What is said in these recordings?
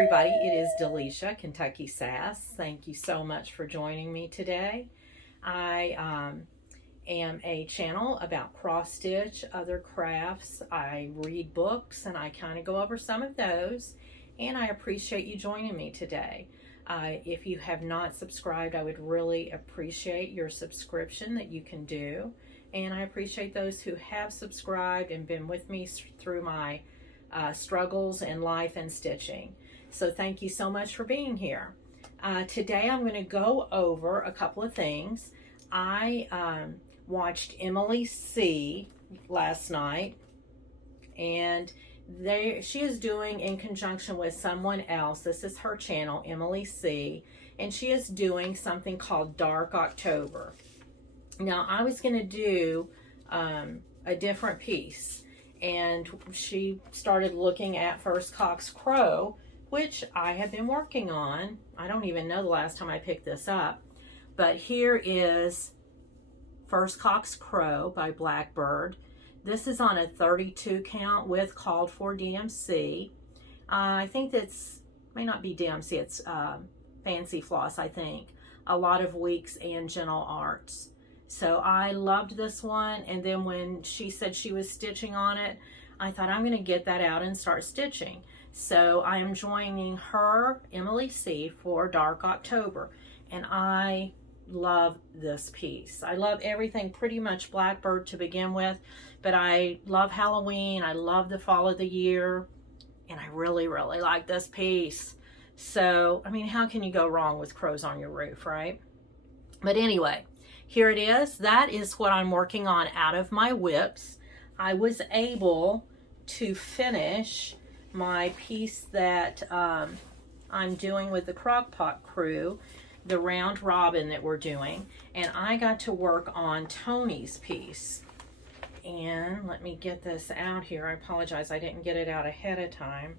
everybody, it is Delisha, Kentucky Sass. Thank you so much for joining me today. I am a channel about cross stitch, other crafts. I read books and I kind of go over some of those, and I appreciate you joining me today. If you have not subscribed, I would really appreciate your subscription that you can do, and I appreciate those who have subscribed and been with me through my struggles in life and stitching. So thank you so much for being here. Today I'm going to go over a couple of things. I watched Emily C last night, and she is doing, in conjunction with someone else, this is her channel, Emily C, and she is doing something called Dark October. Now I was going to do a different piece, and she started looking at First Cock's Crow, which I have been working on. I don't even know the last time I picked this up, but here is First Cock's Crow by Blackbird. This is on a 32 count with called for DMC. I think that's, may not be DMC, it's Fancy Floss, I think. A lot of Weeks and Gentle Arts. So I loved this one, and then when she said she was stitching on it, I thought I'm going to get that out and start stitching. So I am joining her, Emily C, for Dark October, and I love this piece. I love everything pretty much Blackbird to begin with, but I love Halloween, I love the fall of the year, and I really like this piece. So, I mean, how can you go wrong with crows on your roof, right? But anyway, here it is. That is what I'm working on out of my whips. I was able to finish my piece that I'm doing with the Crockpot crew, the round robin that we're doing, and I got to work on Tony's piece. And let me get this out here. I apologize, I didn't get it out ahead of time.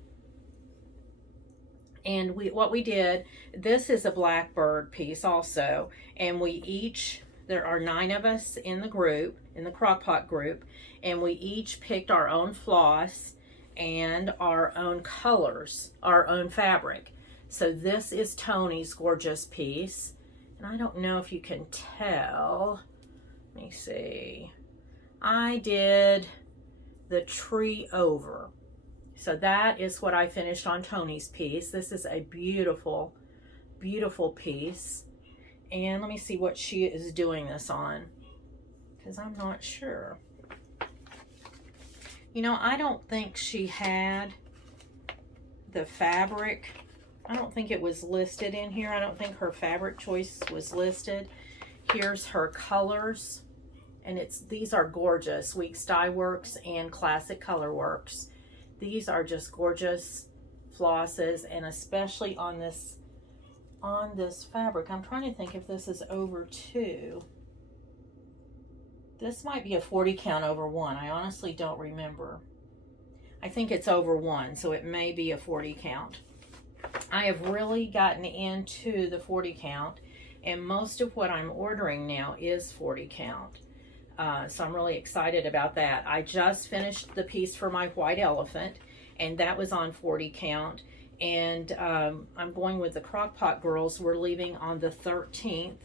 And what we did, this is a Blackbird piece also, and we each, there are 9 of us in the group, in the Crockpot group, and we each picked our own floss and our own colors, our own fabric. So this is Tony's gorgeous piece, and I don't know if you can tell. Let me see. I did the tree over. So that is what I finished on Tony's piece. This is a beautiful, beautiful piece. And let me see what she is doing this on, because I'm not sure. You know, I don't think she had the fabric. I don't think it was listed in here. I don't think her fabric choice was listed. Here's her colors, and these are gorgeous. Weeks Dye Works and Classic Color Works. These are just gorgeous flosses, and especially on this fabric. I'm trying to think if this is over 2. This might be a 40 count over 1. I honestly don't remember. I think it's over 1, so it may be a 40 count. I have really gotten into the 40 count, and most of what I'm ordering now is 40 count. So I'm really excited about that. I just finished the piece for my white elephant, and that was on 40 count. And I'm going with the Crockpot girls. We're leaving on the 13th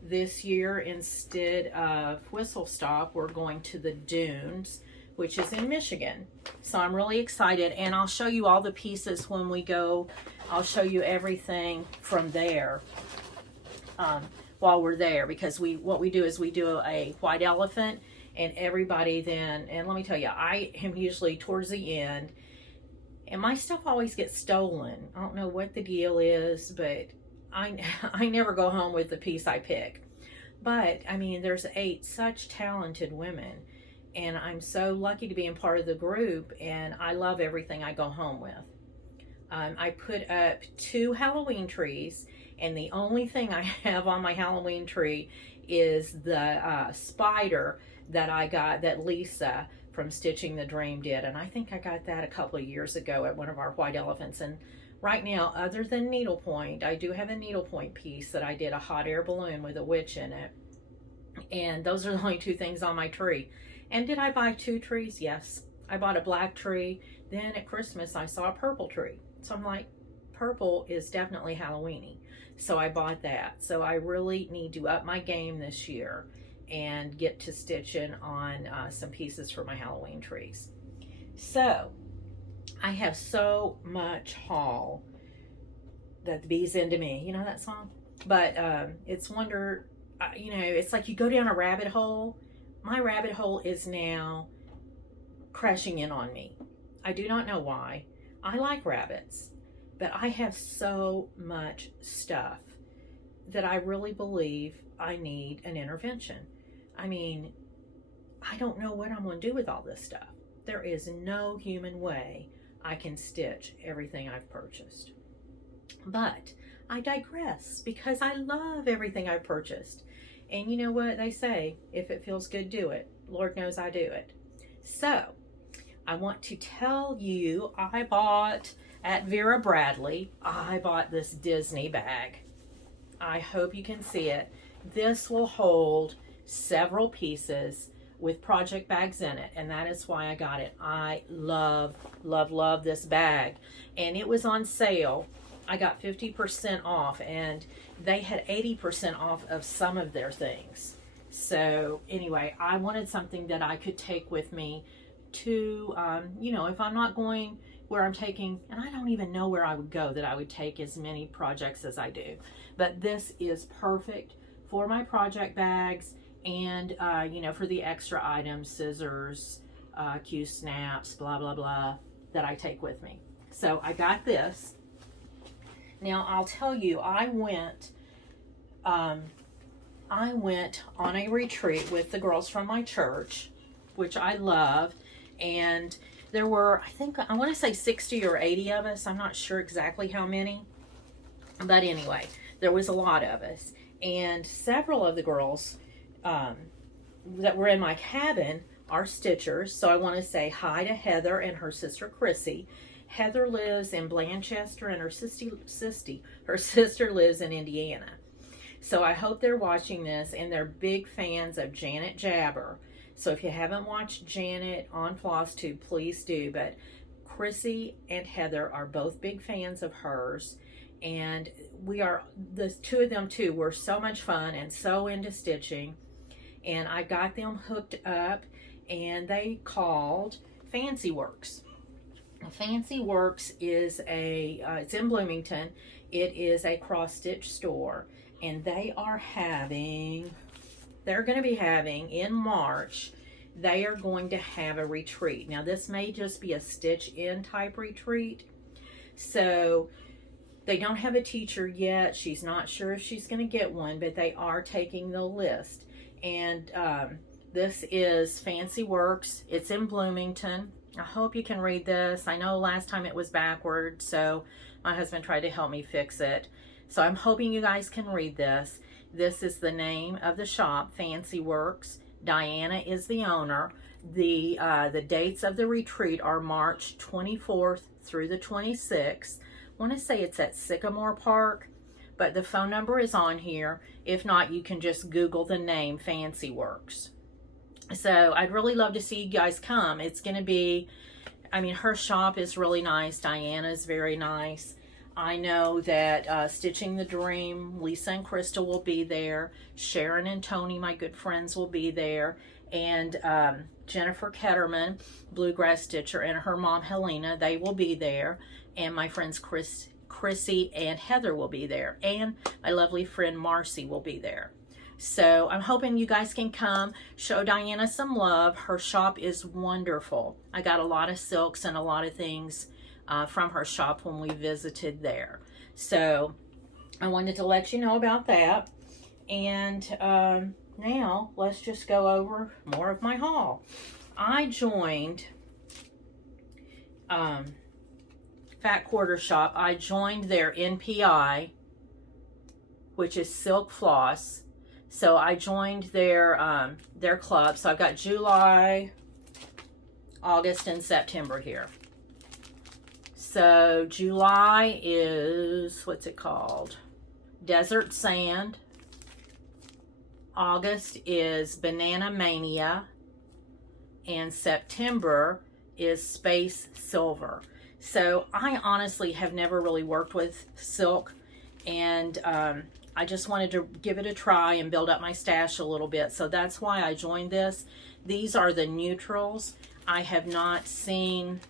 this year instead of Whistle Stop. We're going to the Dunes, which is in Michigan. So I'm really excited, and I'll show you all the pieces when we go. I'll show you everything from there while we're there, because what we do is we do a white elephant, and everybody then, and let me tell you, I am usually towards the end, and my stuff always gets stolen. I don't know what the deal is, but I never go home with the piece I pick. But I mean, there's 8 such talented women, and I'm so lucky to be in part of the group, and I love everything I go home with. I put up 2 Halloween trees, and the only thing I have on my Halloween tree is the spider that I got, that Lisa from Stitching the Dream did. And I think I got that a couple of years ago at one of our white elephants. And right now, other than needlepoint, I do have a needlepoint piece that I did, a hot air balloon with a witch in it. And those are the only 2 things on my tree. And did I buy 2 trees? Yes. I bought a black tree. Then at Christmas, I saw a purple tree. So I'm like, purple is definitely Halloweeny. So I bought that. So I really need to up my game this year and get to stitching on some pieces for my Halloween trees. So I have so much haul that the bee's into me. You know that song? But it's it's like you go down a rabbit hole. My rabbit hole is now crashing in on me. I do not know why. I like rabbits, but I have so much stuff that I really believe I need an intervention. I mean, I don't know what I'm going to do with all this stuff. There is no human way I can stitch everything I've purchased. But I digress because I love everything I've purchased. And you know what they say, if it feels good, do it. Lord knows I do it. So I want to tell you, I bought at Vera Bradley, I bought this Disney bag. I hope you can see it. This will hold several pieces with project bags in it, and that is why I got it. I love, love, love this bag. And it was on sale. I got 50% off, and they had 80% off of some of their things. So anyway, I wanted something that I could take with me to, if I'm not going where I'm taking, and I don't even know where I would go that I would take as many projects as I do. But this is perfect for my project bags and, for the extra items, scissors, Q-snaps, blah, blah, blah, that I take with me. So I got this. Now, I'll tell you, I went on a retreat with the girls from my church, which I love, and there were, I want to say 60 or 80 of us. I'm not sure exactly how many, but anyway, there was a lot of us, and several of the girls that were in my cabin are stitchers, so I want to say hi to Heather and her sister Chrissy. Heather lives in Blanchester, and her sister lives in Indiana. So I hope they're watching this, and they're big fans of Janet Jabber. So if you haven't watched Janet on FlossTube, please do. But Chrissy and Heather are both big fans of hers, and the two of them too were so much fun and so into stitching. And I got them hooked up, and they called Fancy Works. Fancy Works is it's in Bloomington. It is a cross stitch store, and they're going to be having in March, they are going to have a retreat. Now this may just be a stitch in type retreat. So they don't have a teacher yet. She's not sure if she's going to get one, but they are taking the list. And this is Fancy Works. It's in Bloomington. I hope you can read this. I know last time it was backward, so my husband tried to help me fix it. So I'm hoping you guys can read this. This is the name of the shop, Fancy Works. Diana is the owner. The dates of the retreat are March 24th through the 26th. I want to say it's at Sycamore Park, but the phone number is on here. If not, you can just Google the name Fancy Works. So I'd really love to see you guys come. It's going to be, her shop is really nice. Diana's very nice. I know that Stitching the Dream, Lisa and Crystal will be there. Sharon and Tony, my good friends, will be there. And Jennifer Ketterman, Bluegrass Stitcher, and her mom, Helena, they will be there. And my friends Chrissy and Heather will be there. And my lovely friend Marcy will be there. So I'm hoping you guys can come, show Diana some love. Her shop is wonderful. I got a lot of silks and a lot of things from her shop when we visited there. So I wanted to let you know about that. And now let's just go over more of my haul. I joined Fat Quarter Shop. I joined their NPI, which is Silk Floss. So I joined their club. So I've got July, August, and September here. So July is, what's it called? Desert Sand. August is Banana Mania. And September is Space Silver. So I honestly have never really worked with silk, and I just wanted to give it a try and build up my stash a little bit. So that's why I joined this. These are the neutrals. I have not seen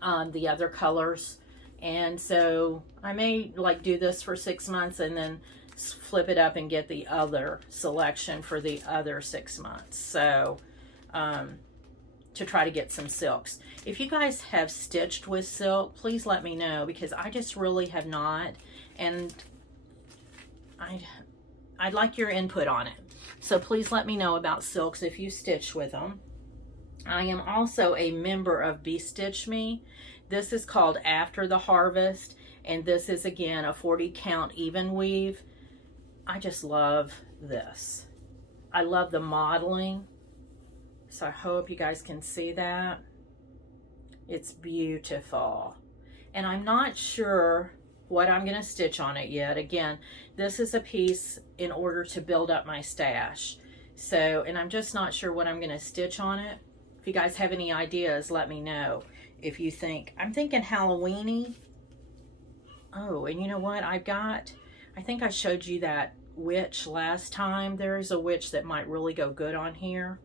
the other colors, and so I may like do this for 6 months and then flip it up and get the other selection for the other 6 months. So to try to get some silks. If you guys have stitched with silk, please let me know, because I just really have not, and I'd like your input on it. So please let me know about silks if you stitch with them. I am also a member of Be Stitch Me. This is called After the Harvest, and this is again a 40 count even weave. I just love this. I love the modeling. So I hope you guys can see that. It's beautiful. And I'm not sure what I'm going to stitch on it yet. Again, this is a piece in order to build up my stash. So, and I'm just not sure what I'm going to stitch on it. If you guys have any ideas, let me know. If you think, I'm thinking Halloween-y. Oh, and you know what? I think I showed you that witch last time. There is a witch that might really go good on here.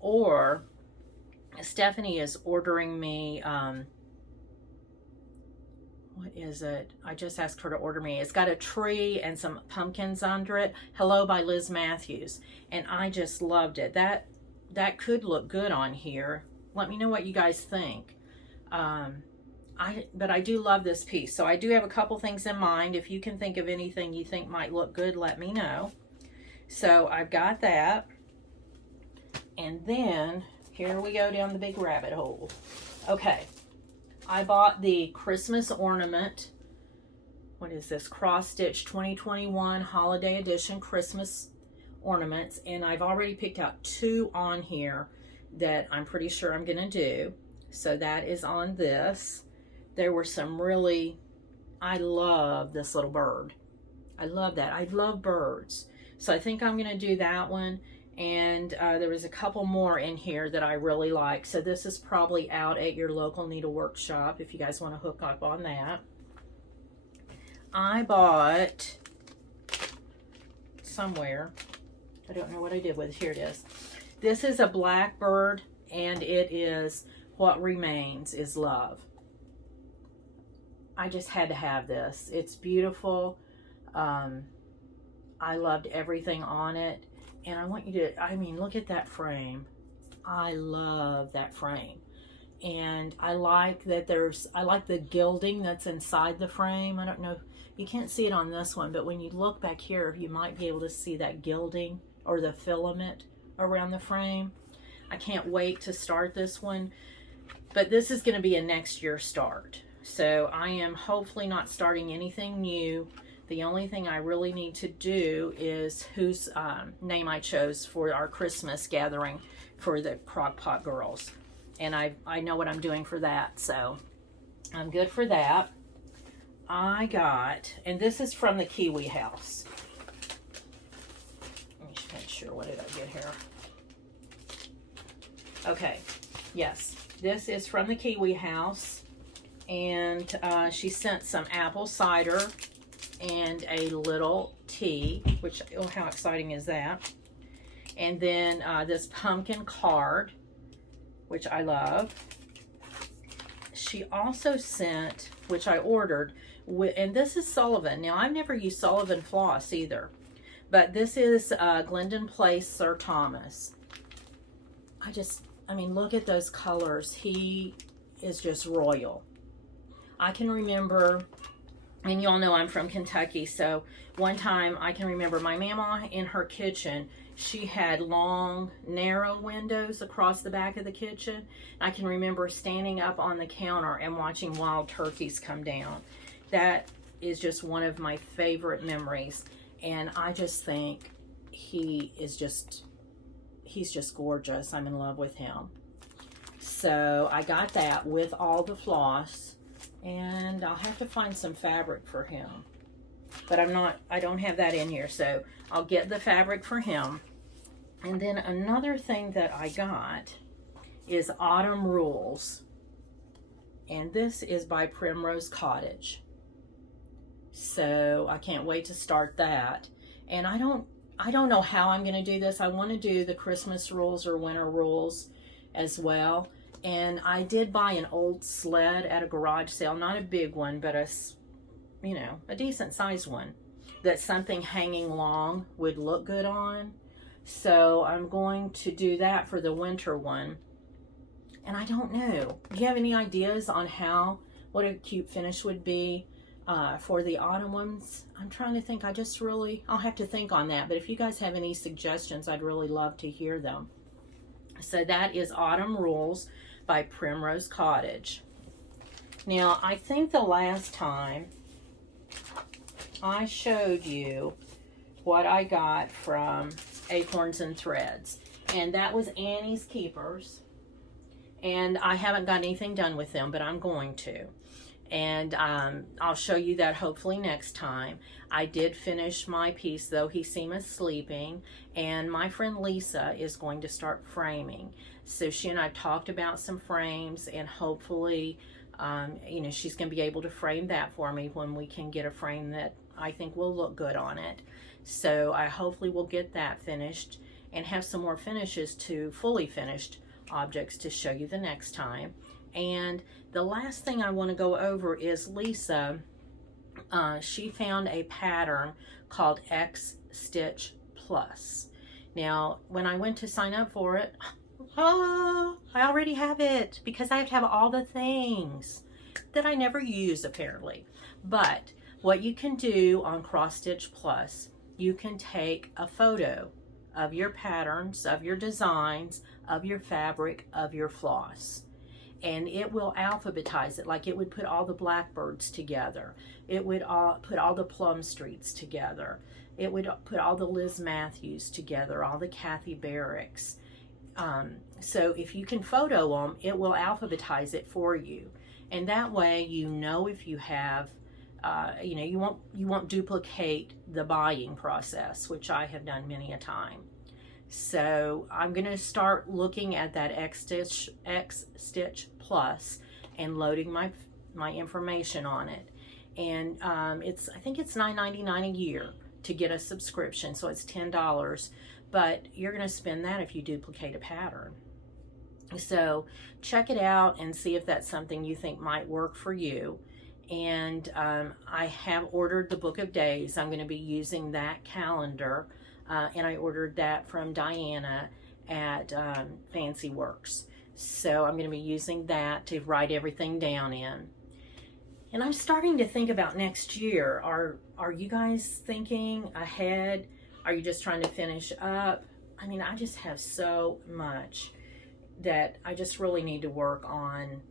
Or Stephanie is ordering me, what is it? I just asked her to order me. It's got a tree and some pumpkins under it. Hello by Liz Matthews. And I just loved it. That could look good on here. Let me know what you guys think. But I do love this piece. So I do have a couple things in mind. If you can think of anything you think might look good, let me know. So I've got that. And then here we go down the big rabbit hole. Okay, I bought the Christmas ornament. What is this? Cross Stitch 2021 Holiday Edition Christmas ornaments. And I've already picked out 2 on here that I'm pretty sure I'm going to do. So that is on this. There were some really, I love this little bird. I love that. I love birds. So I think I'm going to do that one. And there was a couple more in here that I really like. So this is probably out at your local needlework shop if you guys want to hook up on that. I bought somewhere, I don't know what I did with it. Here it is. This is a blackbird, and it is What Remains is Love. I just had to have this. It's beautiful. I loved everything on it. And I want you to, I mean, look at that frame. I love that frame. And I like that I like the gilding that's inside the frame. I don't know, you can't see it on this one, but when you look back here, you might be able to see that gilding or the filament around the frame. I can't wait to start this one. But this is going to be a next year start. So I am hopefully not starting anything new. The only thing I really need to do is whose name I chose for our Christmas gathering for the Crock-Pot girls. And I know what I'm doing for that, so I'm good for that. I got, and this is from the Kiwi House. Let me just make sure, what did I get here? Okay, yes, this is from the Kiwi House. And she sent some apple cider and a little tea, which, oh, how exciting is that? And then this pumpkin card, which I love. She also sent, which I ordered, and this is Sullivan. Now, I've never used Sullivan floss either, but this is Glendon Place Sir Thomas. I mean, look at those colors. He is just royal. I can remember, and y'all know I'm from Kentucky, so one time I can remember my mama in her kitchen, she had long, narrow windows across the back of the kitchen. I can remember standing up on the counter and watching wild turkeys come down. That is just one of my favorite memories, and I just think he's just gorgeous. I'm in love with him. So I got that with all the floss. And I'll have to find some fabric for him. But I don't have that in here, so I'll get the fabric for him. And then another thing that I got is Autumn Rules. And this is by Primrose Cottage. So I can't wait to start that. And I don't know how I'm going to do this. I want to do the Christmas rules or winter rules as well. And I did buy an old sled at a garage sale, not a big one, but a decent sized one that something hanging long would look good on. So I'm going to do that for the winter one. And I don't know. Do you have any ideas on what a cute finish would be for the autumn ones? I'm trying to think. I'll have to think on that. But if you guys have any suggestions, I'd really love to hear them. So that is Autumn Rules by Primrose Cottage. Now, I think the last time I showed you what I got from Acorns and Threads, and that was Annie's Keepers. And I haven't got anything done with them, but I'm going to. And I'll show you that hopefully next time. I did finish my piece, though he seemeth sleeping, and my friend Lisa is going to start framing. So she and I talked about some frames, and hopefully, she's going to be able to frame that for me when we can get a frame that I think will look good on it. So I hopefully will get that finished and have some more finishes to fully finished objects to show you the next time. And the last thing I want to go over is Lisa. She found a pattern called X Stitch Plus. Now, when I went to sign up for it, I already have it because I have to have all the things that I never use apparently. But what you can do on Cross Stitch Plus, you can take a photo of your patterns, of your designs, of your fabric, of your floss. And it will alphabetize it, like it would put all the blackbirds together. It would put all the Plum Streets together. It would put all the Liz Matthews together, all the Kathy Barracks. So if you can photo them, it will alphabetize it for you. And that way, if you have, you won't duplicate the buying process, which I have done many a time. So I'm going to start looking at that X Stitch Plus and loading my information on it. And I think it's $9.99 a year to get a subscription, so it's $10. But you're going to spend that if you duplicate a pattern. So check it out and see if that's something you think might work for you. And I have ordered the Book of Days. I'm going to be using that calendar. And I ordered that from Diana at Fancy Works. So I'm going to be using that to write everything down in. And I'm starting to think about next year. Are you guys thinking ahead? Are you just trying to finish up? I mean, I just have so much that I just really need to work on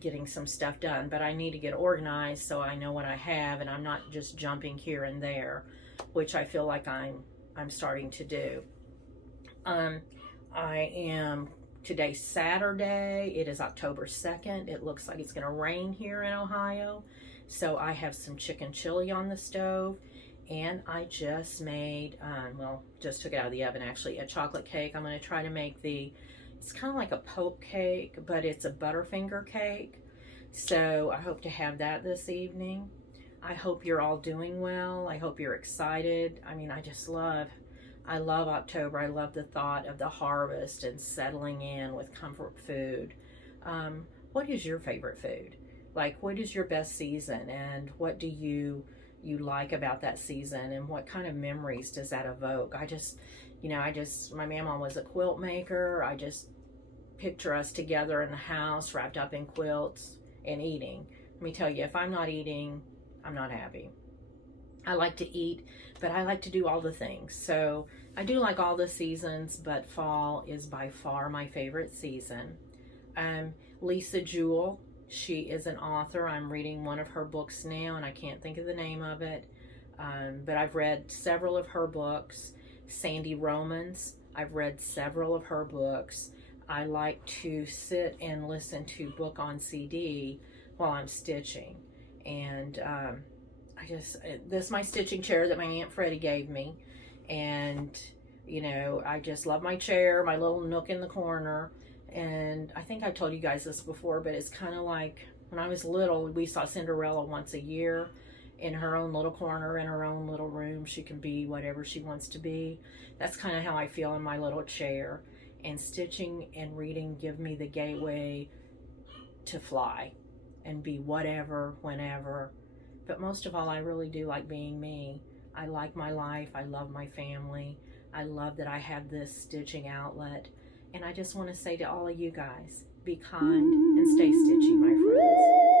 getting some stuff done. But I need to get organized so I know what I have and I'm not just jumping here and there, which I feel like I'm starting to do. Today's Saturday. It is October 2nd. It looks like it's going to rain here in Ohio. So I have some chicken chili on the stove. And I just made, just took it out of the oven actually, a chocolate cake. I'm going to try to make it's kind of like a poke cake, but it's a Butterfinger cake. So I hope to have that this evening. I hope you're all doing well. I hope you're excited. I mean, I love October. I love the thought of the harvest and settling in with comfort food. What is your favorite food? Like, what is your best season? And what do you like about that season? And what kind of memories does that evoke? My mama was a quilt maker. I just picture us together in the house, wrapped up in quilts and eating. Let me tell you, if I'm not eating, I'm not happy. I like to eat, but I like to do all the things. So I do like all the seasons, but fall is by far my favorite season. Lisa Jewell, she is an author. I'm reading one of her books now, and I can't think of the name of it. But I've read several of her books. Sandy Romans, I've read several of her books. I like to sit and listen to book on CD while I'm stitching. And this is my stitching chair that my Aunt Freddie gave me. And, I just love my chair, my little nook in the corner. And I think I told you guys this before, but it's kind of like When I was little, we saw Cinderella once a year in her own little corner, in her own little room. She can be whatever she wants to be. That's kind of how I feel in my little chair. And stitching and reading give me the gateway to fly and be whatever, whenever. But most of all, I really do like being me. I like my life. I love my family. I love that I have this stitching outlet. And I just want to say to all of you guys, be kind and stay stitchy, my friends.